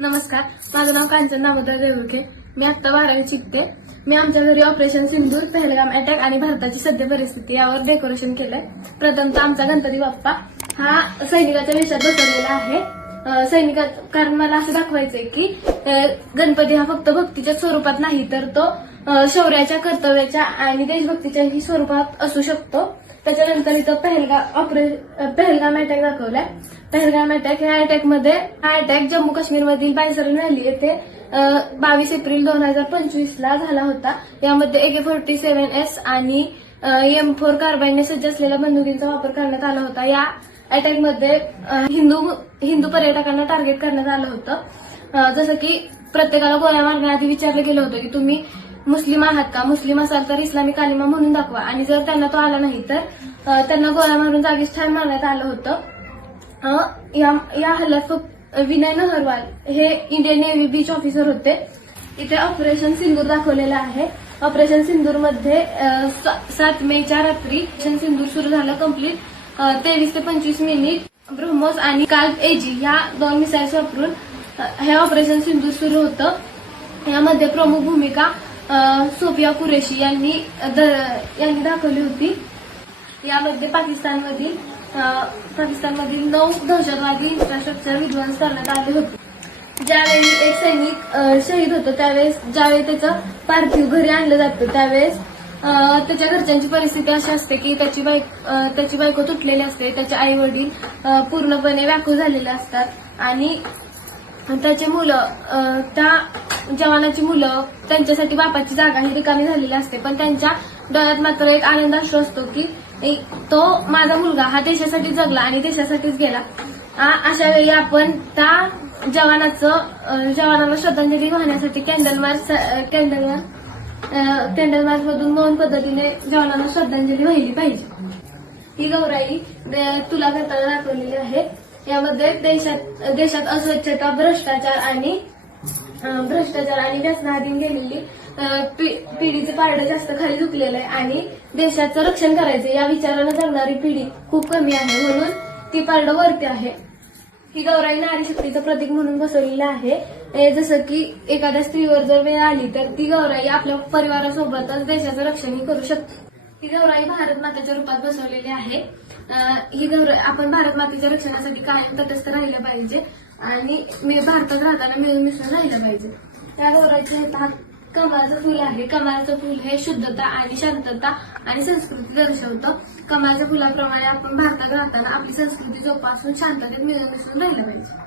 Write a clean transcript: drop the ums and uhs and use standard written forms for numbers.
नमस्कार, माझं नाव कांचन दामोदर देवरुखे. मी आता 12वी शिकते. मी आमच्या घरी ऑपरेशन सिंदूर, पहलगाम अटॅक आणि भारताची सद्य परिस्थिती यावर डेकोरेशन केलंय. प्रथमतः आमचा गणपती बाप्पा हा सैनिकाच्या वेशात बसवलेला आहे. कारण मला असं दाखवायचंय की गणपती हा फक्त भक्तीच्या स्वरूपात नाही तर तो शौर्याच्या, कर्तव्याच्या आणि देशभक्तीच्याही स्वरूपात असू शकतो. त्याच्यानंतर इथं पहलगाम अटॅक दाखवलाय. पहलगाम अटॅक ह्या अटॅक जम्मू काश्मीर मधील बायसरन व्हॅली येथे 22 एप्रिल 2025 ला झाला होता. यामध्ये AK-47S आणि M4 कार्बाईनने सज्ज असलेल्या बंदुकींचा वापर करण्यात आला होता. या अटॅकमध्ये हिंदू पर्यटकांना टार्गेट करण्यात आलं होतं. जसं की प्रत्येकाला गोळ्या मारण्याआधी विचारलं गेलं होतं की तुम्ही मुस्लिम आहात का? मुस्लिम असाल तर इस्लामी कालिमा म्हणून दाखवा, आणि जर त्यांना तो आला नाही तर त्यांना गोळ्या मारून जागीच ठार मारण्यात आलं होतं. या हल्ल्यात विनय नहरवाल हे इंडियन नेव्ही बीच ऑफिसर होते. इथे ऑपरेशन सिंदूर दाखवलेलं आहे. ऑपरेशन सिंदूर मध्ये 7 मेच्या रात्री ऑपरेशन सिंदूर सुरू झालं. कंप्लीट 23 ते 25 मिनिट ब्रह्मोस आणि काल्प एजी या 2 मिसाईल्स वापरून हे ऑपरेशन सिंदूर सुरू होतं. यामध्ये प्रमुख भूमिका सोफिया कुरेशी यांनी दाखवली होती. यामध्ये पाकिस्तानमधील 9 दहशतवादी इन्फ्रास्ट्रक्चर विध्वंस करण्यात आले होते. ज्यावेळी एक सैनिक शहीद होतो त्यावेळेस ज्यावेळी त्याचं पार्थिव घरी आणलं जातं त्यावेळेस त्याच्या घरच्यांची परिस्थिती अशी असते की त्याची बायको तुटलेली असते, त्याचे आई वडील पूर्णपणे व्याकुळ झालेले असतात आणि त्याचे मुलं, त्या जवानाची मुलं, त्यांच्यासाठी बापाची जागा ही रिकामी झालेली असते. पण त्यांच्या डोळ्यात मात्र एक आनंदाश्रू असतो की तो माझा मुलगा हा देशासाठी जगला आणि देशासाठीच गेला. अशा वेळी आपण त्या जवानाला श्रद्धांजली वाहण्यासाठी कॅन्डल मार्च मधून मौन पद्धतीने जवानांना श्रद्धांजली वाहिली पाहिजे. ही गौराई तुला करताना दाखवलेली आहे. यामध्ये देशात अस्वच्छता, भ्रष्टाचार आणि व्यसनाधीन गेलेली पिढीचे पारडं जास्त खाली झुकलेलं आहे आणि देशाचं रक्षण करायचं या विचारानं जगणारी पिढी खूप कमी आहे, म्हणून ती पारडं वरती आहे. ही गौराई नारी शक्तीचं प्रतीक म्हणून बसवलेली आहे. जसं की एखाद्या स्त्रीवर जर वेळ आली तर ती गौराई आपल्या परिवारासोबतच देशाचं रक्षणही करू शकते. ही गौराई भारत मातेच्या रूपात बसवलेली आहे. ही गौराई आपण भारत मातेच्या रक्षणासाठी कायम तटस्थ राहिलं पाहिजे आणि भारतात राहताना मिळून मिसळून राहिलं पाहिजे. या गौराईच्या हातात कमळाचं फुल आहे. कमळाचं फुल हे शुद्धता आणि शांतता आणि संस्कृती दर्शवतं. कमळाच्या फुलाप्रमाणे आपण भारतात राहताना आपली संस्कृती जोपासून शांततेत मिळून मिसळून राहिलं पाहिजे.